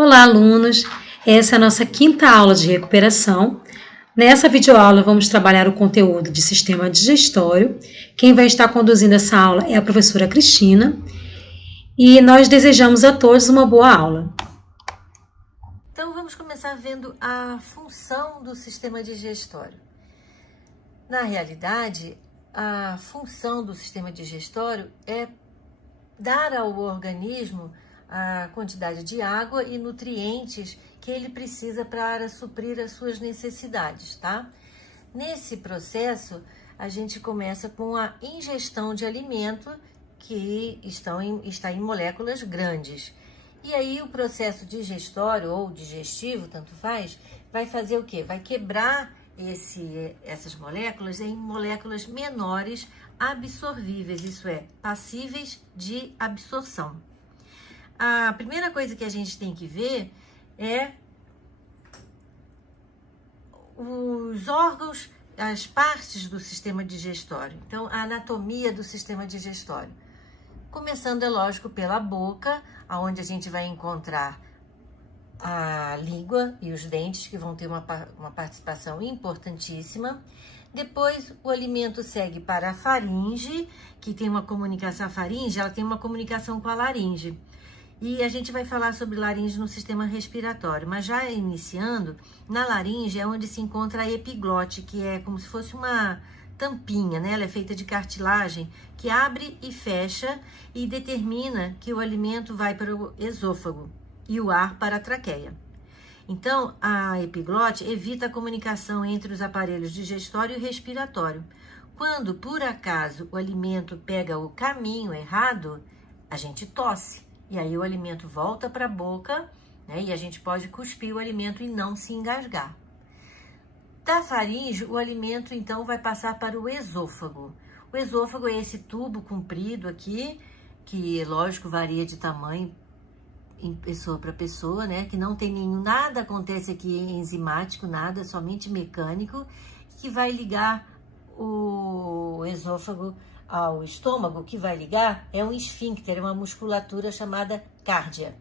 Olá, alunos! Essa é a nossa quinta aula de recuperação. Nessa videoaula, vamos trabalhar o conteúdo de sistema digestório. Quem vai estar conduzindo essa aula é a professora Cristina. E nós desejamos a todos uma boa aula. Então, vamos começar vendo a função do sistema digestório. Na realidade, a função do sistema digestório é dar ao organismo a quantidade de água e nutrientes que ele precisa para suprir as suas necessidades, tá? Nesse processo, a gente começa com a ingestão de alimento que está em moléculas grandes. E aí o processo digestório ou digestivo, tanto faz, vai fazer o quê? Vai quebrar essas moléculas em moléculas menores absorvíveis, isso é, passíveis de absorção. A primeira coisa que a gente tem que ver é os órgãos, as partes do sistema digestório. Então, a anatomia do sistema digestório. Começando, é lógico, pela boca, onde a gente vai encontrar a língua e os dentes, que vão ter uma participação importantíssima. Depois, o alimento segue para a faringe, que tem uma comunicação, a faringe, ela tem uma comunicação com a laringe. E a gente vai falar sobre laringe no sistema respiratório, mas já iniciando, na laringe é onde se encontra a epiglote, que é como se fosse uma tampinha, né? Ela é feita de cartilagem que abre e fecha e determina que o alimento vai para o esôfago e o ar para a traqueia. Então, a epiglote evita a comunicação entre os aparelhos digestório e respiratório. Quando, por acaso, o alimento pega o caminho errado, a gente tosse. E aí o alimento volta para a boca, né? E a gente pode cuspir o alimento e não se engasgar. Da faringe, o alimento, então, vai passar para o esôfago. O esôfago é esse tubo comprido aqui, que, lógico, varia de tamanho em pessoa para pessoa, né? Que não tem nada acontece aqui enzimático, nada, somente mecânico, que vai ligar o esôfago ao estômago. Que vai ligar é um esfíncter, uma musculatura chamada cárdia.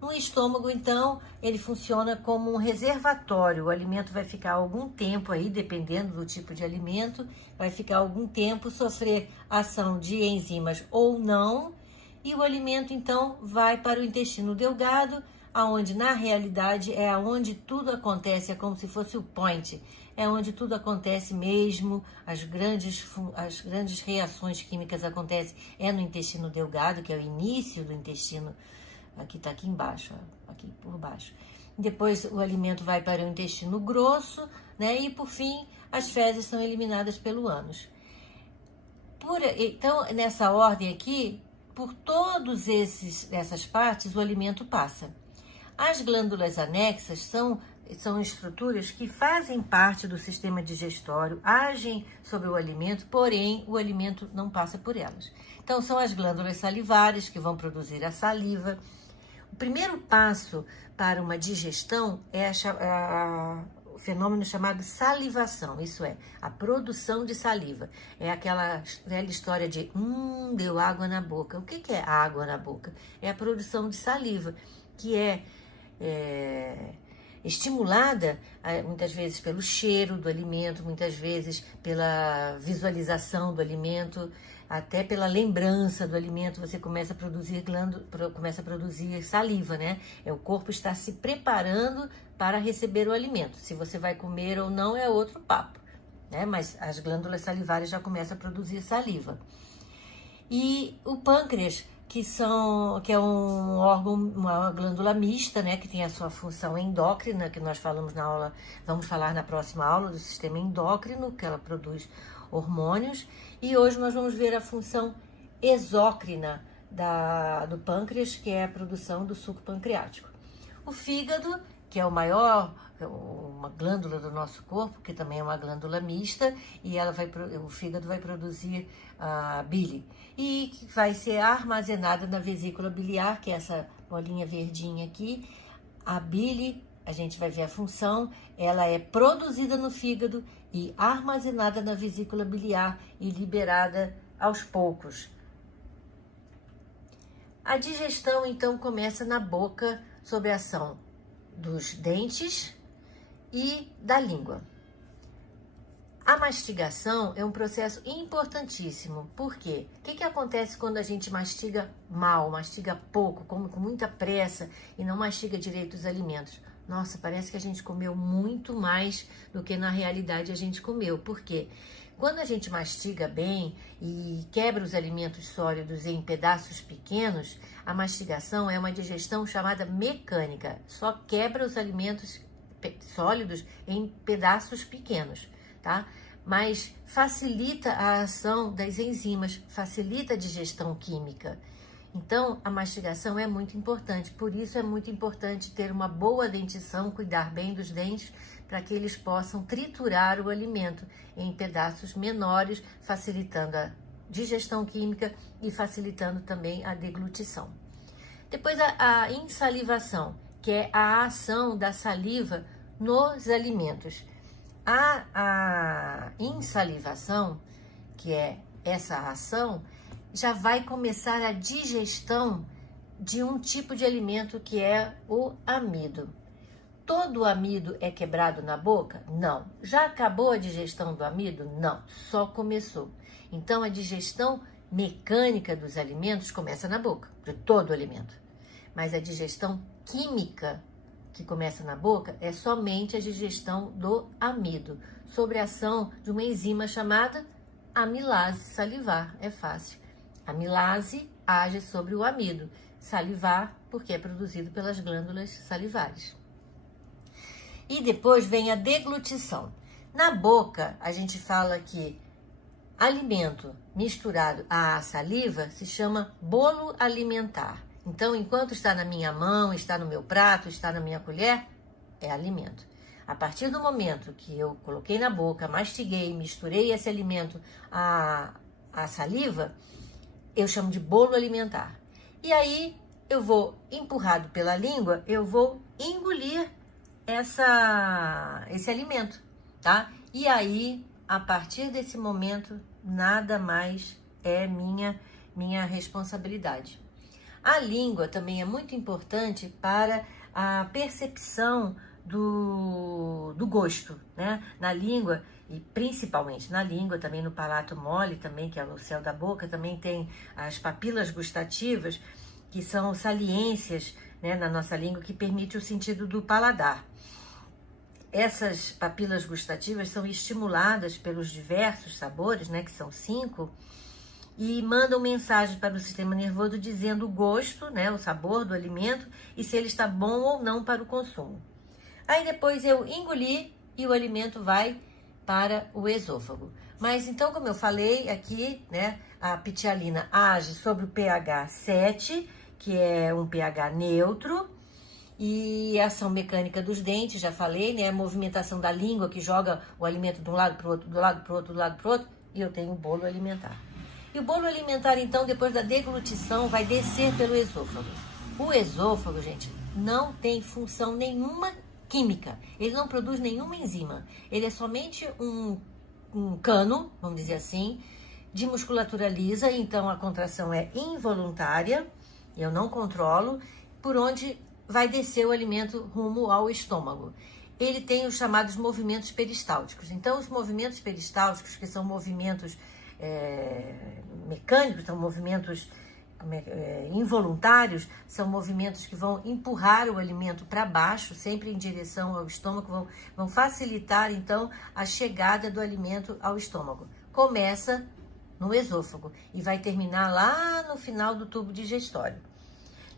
No estômago, então, ele funciona como um reservatório. O alimento vai ficar algum tempo aí, dependendo do tipo de alimento, vai ficar algum tempo, sofrer ação de enzimas ou não, e o alimento, então, vai para o intestino delgado, aonde, na realidade, é onde tudo acontece, é como se fosse o point, é onde tudo acontece mesmo, as grandes reações químicas acontecem, é no intestino delgado, que é o início do intestino, aqui está aqui embaixo, ó, aqui por baixo. Depois o alimento vai para o intestino grosso, né? E por fim as fezes são eliminadas pelo ânus. Então, nessa ordem aqui, por todas essas partes o alimento passa. As glândulas anexas são estruturas que fazem parte do sistema digestório, agem sobre o alimento, porém o alimento não passa por elas. Então, são as glândulas salivares que vão produzir a saliva. O primeiro passo para uma digestão é o fenômeno chamado salivação, isso é, a produção de saliva. É aquela velha história de deu água na boca. O que é água na boca? É a produção de saliva, que é estimulada muitas vezes pelo cheiro do alimento, muitas vezes pela visualização do alimento, até pela lembrança do alimento. Você começa a produzir saliva, né? O corpo está se preparando para receber o alimento. Se você vai comer ou não é outro papo, né? Mas as glândulas salivares já começam a produzir saliva. E o pâncreas, que é um órgão, uma glândula mista, né, que tem a sua função endócrina, que nós falamos na aula, vamos falar na próxima aula do sistema endócrino, que ela produz hormônios, e hoje nós vamos ver a função exócrina do pâncreas, que é a produção do suco pancreático. O fígado, que é uma glândula do nosso corpo, que também é uma glândula mista, e o fígado vai produzir a bile, e que vai ser armazenada na vesícula biliar, que é essa bolinha verdinha aqui. A bile, a gente vai ver a função, ela é produzida no fígado e armazenada na vesícula biliar e liberada aos poucos. A digestão, então, começa na boca, sob a ação dos dentes e da língua. A mastigação é um processo importantíssimo. Por quê? O que acontece quando a gente mastiga mal, mastiga pouco, come com muita pressa e não mastiga direito os alimentos? Nossa, parece que a gente comeu muito mais do que na realidade a gente comeu. Por quê? Quando a gente mastiga bem e quebra os alimentos sólidos em pedaços pequenos, a mastigação é uma digestão chamada mecânica. Só quebra os alimentos sólidos em pedaços pequenos, tá? Mas facilita a ação das enzimas, facilita a digestão química. Então, a mastigação é muito importante, por isso é muito importante ter uma boa dentição, cuidar bem dos dentes, para que eles possam triturar o alimento em pedaços menores, facilitando a digestão química e facilitando também a deglutição. Depois, a insalivação, que é a ação da saliva nos alimentos. A insalivação, que é essa ação, já vai começar a digestão de um tipo de alimento que é o amido. Todo o amido é quebrado na boca? Não. Já acabou a digestão do amido? Não, só começou. Então, a digestão mecânica dos alimentos começa na boca, de todo o alimento. Mas a digestão química que começa na boca é somente a digestão do amido, sob a ação de uma enzima chamada amilase salivar. É fácil. A amilase age sobre o amido, salivar porque é produzido pelas glândulas salivares. E depois vem a deglutição. Na boca, a gente fala que alimento misturado à saliva se chama bolo alimentar. Então, enquanto está na minha mão, está no meu prato, está na minha colher, é alimento. A partir do momento que eu coloquei na boca, mastiguei, misturei esse alimento à saliva, eu chamo de bolo alimentar. E aí, eu vou, empurrado pela língua, eu vou engolir esse alimento, tá? E aí, a partir desse momento, nada mais é minha responsabilidade. A língua também é muito importante para a percepção do gosto, né? Na língua, e principalmente na língua, também no palato mole, também, que é o céu da boca, também tem as papilas gustativas, que são saliências, né, na nossa língua, que permite o sentido do paladar. Essas papilas gustativas são estimuladas pelos diversos sabores, né, que são 5, e mandam mensagem para o sistema nervoso dizendo o gosto, né, o sabor do alimento e se ele está bom ou não para o consumo. Aí depois eu engoli e o alimento vai para o esôfago. Mas então, como eu falei aqui, né, a pitialina age sobre o pH 7, que é um pH neutro, e a ação mecânica dos dentes, já falei, né, a movimentação da língua que joga o alimento de um lado para o outro, do lado para o outro, do lado para o outro, e eu tenho o bolo alimentar. E o bolo alimentar, então, depois da deglutição, vai descer pelo esôfago. O esôfago, gente, não tem função nenhuma química. Ele não produz nenhuma enzima. Ele é somente um cano, vamos dizer assim, de musculatura lisa. Então, a contração é involuntária, eu não controlo, por onde vai descer o alimento rumo ao estômago. Ele tem os chamados movimentos peristálticos. Então, os movimentos peristálticos, que são movimentos mecânicos, são movimentos involuntários, são movimentos que vão empurrar o alimento para baixo, sempre em direção ao estômago, vão facilitar, então, a chegada do alimento ao estômago. Começa no esôfago e vai terminar lá no final do tubo digestório.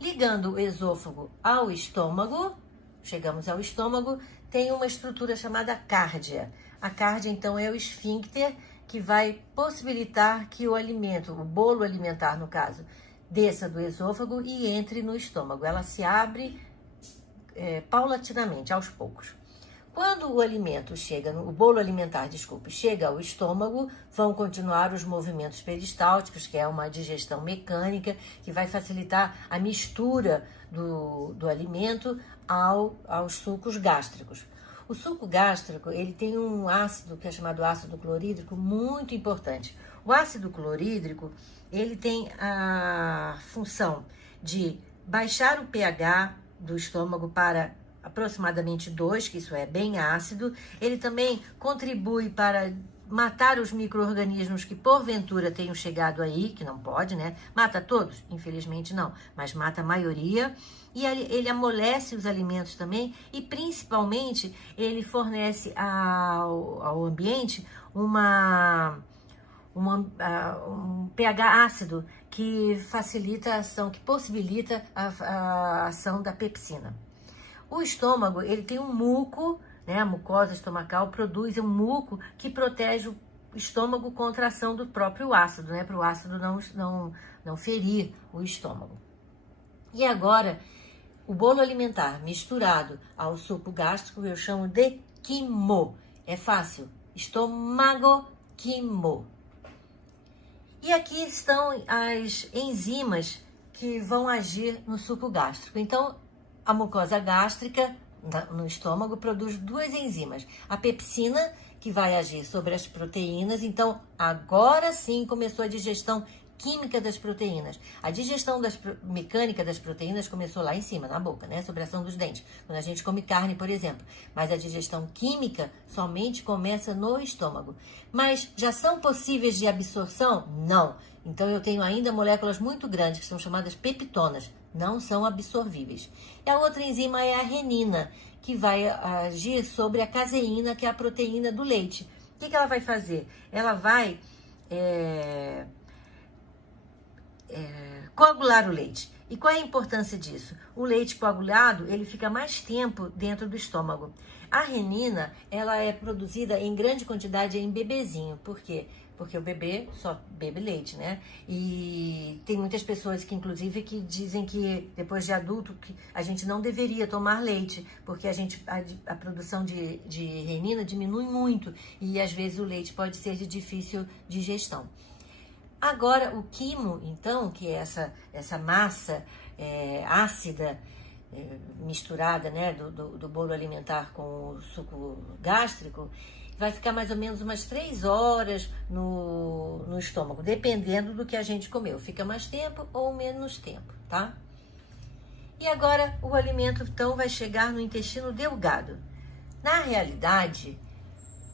Ligando o esôfago ao estômago, chegamos ao estômago, tem uma estrutura chamada cárdia. A cárdia, então, é o esfíncter que vai possibilitar que o alimento, o bolo alimentar, no caso, desça do esôfago e entre no estômago. Ela se abre paulatinamente, aos poucos. Quando o alimento chega, o bolo alimentar, chega ao estômago, vão continuar os movimentos peristálticos, que é uma digestão mecânica, que vai facilitar a mistura do alimento aos sucos gástricos. O suco gástrico, ele tem um ácido que é chamado ácido clorídrico muito importante. O ácido clorídrico, ele tem a função de baixar o pH do estômago para aproximadamente 2, que isso é bem ácido. Ele também contribui para matar os micro-organismos que porventura tenham chegado aí, que não pode, né? Mata todos? Infelizmente não, mas mata a maioria. E ele amolece os alimentos também e principalmente ele fornece ao ambiente um pH ácido que facilita a ação, que possibilita a ação da pepsina. O estômago, ele tem um muco, né? A mucosa estomacal produz um muco que protege o estômago contra a ação do próprio ácido, né? Para o ácido não ferir o estômago. E agora, o bolo alimentar misturado ao suco gástrico eu chamo de quimo. É fácil. Estômago-quimo. E aqui estão as enzimas que vão agir no suco gástrico. Então, a mucosa gástrica no estômago produz duas enzimas. A pepsina, que vai agir sobre as proteínas. Então, agora sim começou a digestão química das proteínas. A digestão mecânica das proteínas começou lá em cima, na boca, né? Sobre a ação dos dentes. Quando a gente come carne, por exemplo. Mas a digestão química somente começa no estômago. Mas já são possíveis de absorção? Não. Então, eu tenho ainda moléculas muito grandes, que são chamadas peptonas. Não são absorvíveis. E a outra enzima é a renina, que vai agir sobre a caseína, que é a proteína do leite. O que ela vai fazer? Ela vai coagular o leite. E qual é a importância disso? O leite coagulado, ele fica mais tempo dentro do estômago. A renina, ela é produzida em grande quantidade em bebezinho. Por quê? Porque o bebê só bebe leite, né? E tem muitas pessoas que, inclusive, que dizem que depois de adulto que a gente não deveria tomar leite, porque a produção de renina diminui muito e às vezes o leite pode ser de difícil digestão. Agora, o quimo, então, que é essa massa ácida misturada, né, do bolo alimentar com o suco gástrico, vai ficar mais ou menos umas 3 horas no estômago, dependendo do que a gente comeu. Fica mais tempo ou menos tempo, tá? E agora o alimento, então, vai chegar no intestino delgado. Na realidade,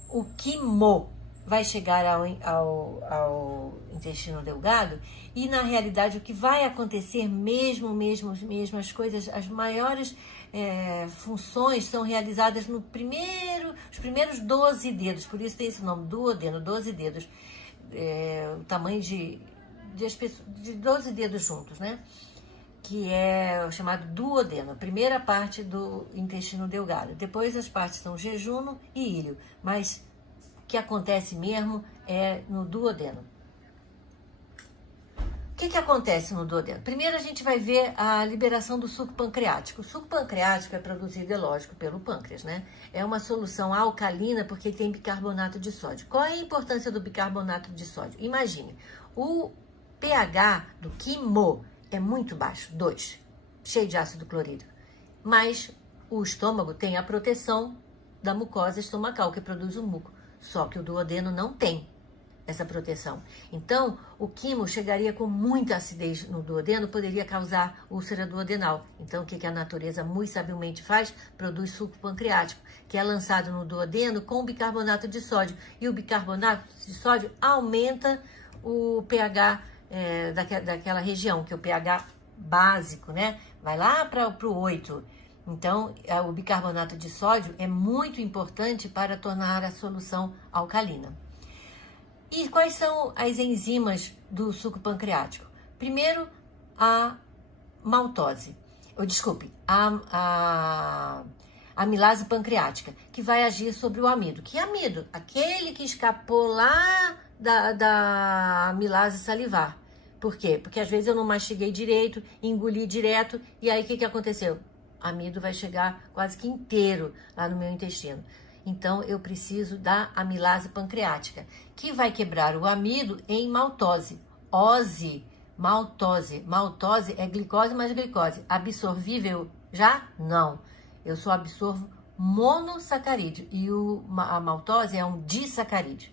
o quimo vai chegar ao intestino delgado e, na realidade, o que vai acontecer mesmo as coisas, as maiores funções são realizadas nos primeiros 12 dedos, por isso tem esse nome, duodeno, 12 dedos, o tamanho de 12 dedos juntos, né? Que é o chamado duodeno, a primeira parte do intestino delgado. Depois as partes são jejuno e íleo, mas o que acontece mesmo é no duodeno. O que acontece no duodeno? Primeiro a gente vai ver a liberação do suco pancreático. O suco pancreático é produzido, é lógico, pelo pâncreas, né? É uma solução alcalina porque tem bicarbonato de sódio. Qual é a importância do bicarbonato de sódio? Imagine, o pH do quimo é muito baixo, 2, cheio de ácido clorídrico. Mas o estômago tem a proteção da mucosa estomacal, que produz o muco. Só que o duodeno não tem essa proteção. Então, o quimo chegaria com muita acidez no duodeno, poderia causar úlcera duodenal. Então, o que a natureza muito sabiamente faz? Produz suco pancreático, que é lançado no duodeno com bicarbonato de sódio. E o bicarbonato de sódio aumenta o pH daquela região, que é o pH básico, né? Vai lá para o 8. Então, o bicarbonato de sódio é muito importante para tornar a solução alcalina. E quais são as enzimas do suco pancreático? Primeiro, a maltose. A amilase pancreática, que vai agir sobre o amido. Que amido? Aquele que escapou lá da amilase salivar. Por quê? Porque às vezes eu não mastiguei direito, engoli direto, e aí o que aconteceu? Amido vai chegar quase que inteiro lá no meu intestino. Então, eu preciso da amilase pancreática, que vai quebrar o amido em maltose. Maltose. Maltose é glicose mais glicose. Absorvível já? Não. Eu só absorvo monossacarídeo e a maltose é um disacarídeo.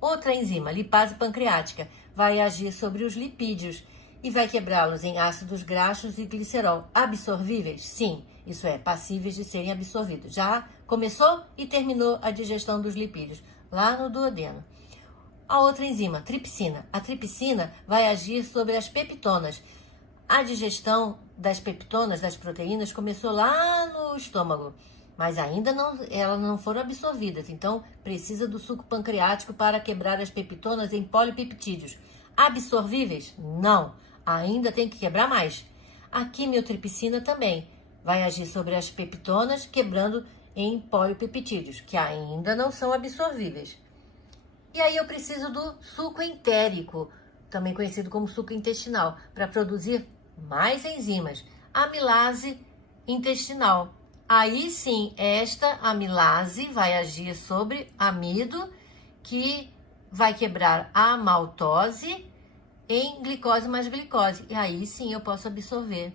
Outra enzima, lipase pancreática, vai agir sobre os lipídios. e vai quebrá-los em ácidos graxos e glicerol. Absorvíveis? Sim, isso é, passíveis de serem absorvidos. Já começou e terminou a digestão dos lipídios, lá no duodeno. A outra enzima, tripsina. A tripsina vai agir sobre as peptonas. A digestão das peptonas, das proteínas, começou lá no estômago, mas ainda elas não foram absorvidas. Então, precisa do suco pancreático para quebrar as peptonas em polipeptídeos. Absorvíveis? Não. Ainda tem que quebrar mais. A quimiotripsina também vai agir sobre as peptonas, quebrando em polipeptídeos, que ainda não são absorvíveis. E aí eu preciso do suco entérico, também conhecido como suco intestinal, para produzir mais enzimas. Amilase intestinal. Aí sim, esta amilase vai agir sobre amido, que vai quebrar a maltose em glicose mais glicose. E aí sim eu posso absorver.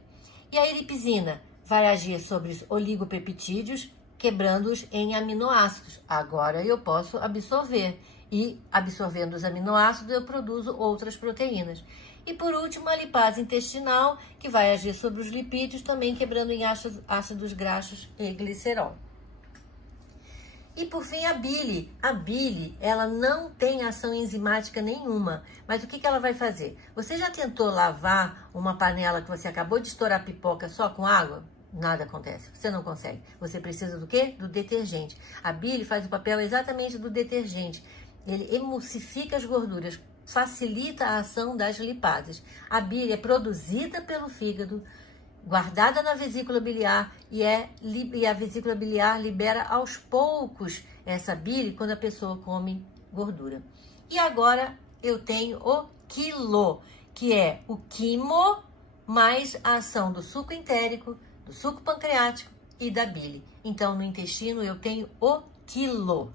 E a eripsina vai agir sobre os oligopeptídeos, quebrando-os em aminoácidos. Agora eu posso absorver. E absorvendo os aminoácidos, eu produzo outras proteínas. E por último, a lipase intestinal, que vai agir sobre os lipídios, também quebrando em ácidos graxos e glicerol. E por fim, a bile. A bile, ela não tem ação enzimática nenhuma. Mas o que ela vai fazer? Você já tentou lavar uma panela que você acabou de estourar pipoca só com água? Nada acontece, você não consegue. Você precisa do quê? Do detergente. A bile faz o papel exatamente do detergente. Ele emulsifica as gorduras, facilita a ação das lipases. A bile é produzida pelo fígado, guardada na vesícula biliar e a vesícula biliar libera aos poucos essa bile quando a pessoa come gordura. E agora eu tenho o quilo, que é o quimo mais a ação do suco entérico, do suco pancreático e da bile. Então, no intestino eu tenho o quilo.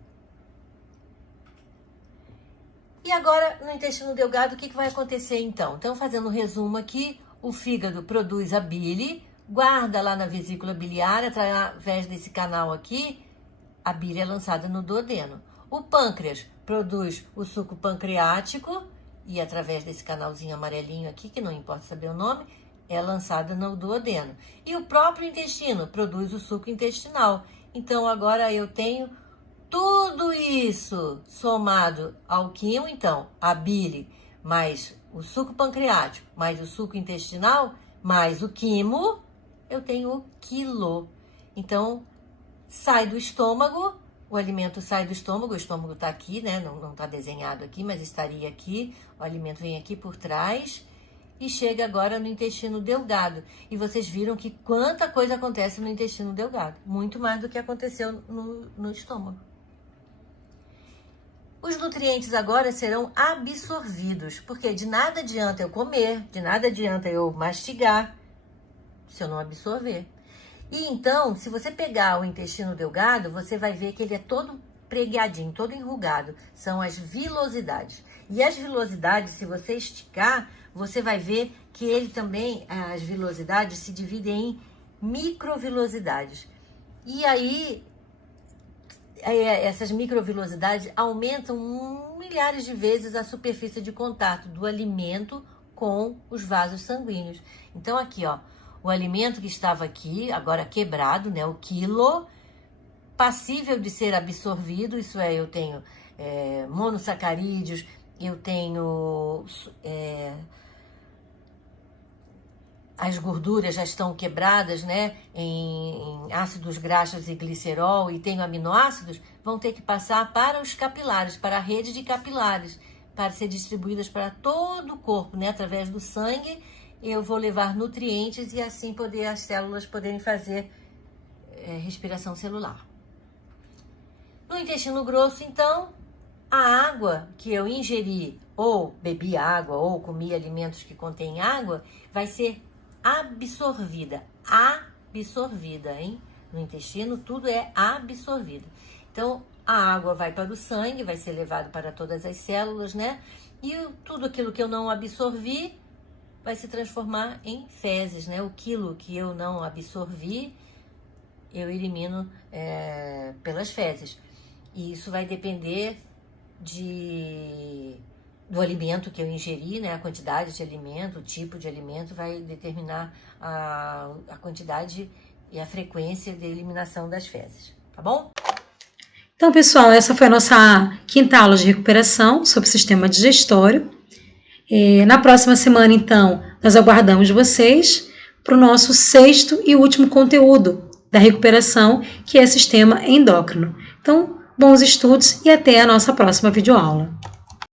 E agora, no intestino delgado, o que vai acontecer então? Então, fazendo um resumo aqui, o fígado produz a bile, guarda lá na vesícula biliar, através desse canal aqui, a bile é lançada no duodeno. O pâncreas produz o suco pancreático e através desse canalzinho amarelinho aqui, que não importa saber o nome, é lançada no duodeno. E o próprio intestino produz o suco intestinal. Então, agora eu tenho tudo isso somado ao quimo, então, a bile, mais o suco pancreático, mais o suco intestinal, mais o quimo, eu tenho o quilo. Então, sai do estômago, o alimento sai do estômago, o estômago está aqui, né? Não está desenhado aqui, mas estaria aqui. O alimento vem aqui por trás e chega agora no intestino delgado. E vocês viram que quanta coisa acontece no intestino delgado. Muito mais do que aconteceu no estômago. Os nutrientes agora serão absorvidos, porque de nada adianta eu comer, de nada adianta eu mastigar, se eu não absorver. E então, se você pegar o intestino delgado, você vai ver que ele é todo preguiadinho, todo enrugado. São as vilosidades. E as vilosidades, se você esticar, você vai ver que ele também, as vilosidades se dividem em microvilosidades. E aí, essas microvilosidades aumentam milhares de vezes a superfície de contato do alimento com os vasos sanguíneos. Então, aqui, ó, o alimento que estava aqui, agora quebrado, né, o quilo, passível de ser absorvido, isso é, eu tenho monossacarídeos, eu tenho as gorduras já estão quebradas, né, em ácidos graxos e glicerol, e tenho aminoácidos, vão ter que passar para os capilares, para a rede de capilares, para ser distribuídas para todo o corpo, né, através do sangue. Eu vou levar nutrientes e assim as células poderem fazer respiração celular. No intestino grosso, então, a água que eu ingeri, ou bebi água, ou comi alimentos que contêm água, vai ser absorvida, hein? No intestino, tudo é absorvido. Então, a água vai para o sangue, vai ser levado para todas as células, né? E tudo aquilo que eu não absorvi vai se transformar em fezes, né? O quilo que eu não absorvi, eu elimino pelas fezes. E isso vai depender do alimento que eu ingeri, né? A quantidade de alimento, o tipo de alimento vai determinar a quantidade e a frequência de eliminação das fezes, tá bom? Então, pessoal, essa foi a nossa quinta aula de recuperação sobre o sistema digestório. Na próxima semana, então, nós aguardamos vocês para o nosso sexto e último conteúdo da recuperação, que é sistema endócrino. Então, bons estudos e até a nossa próxima videoaula.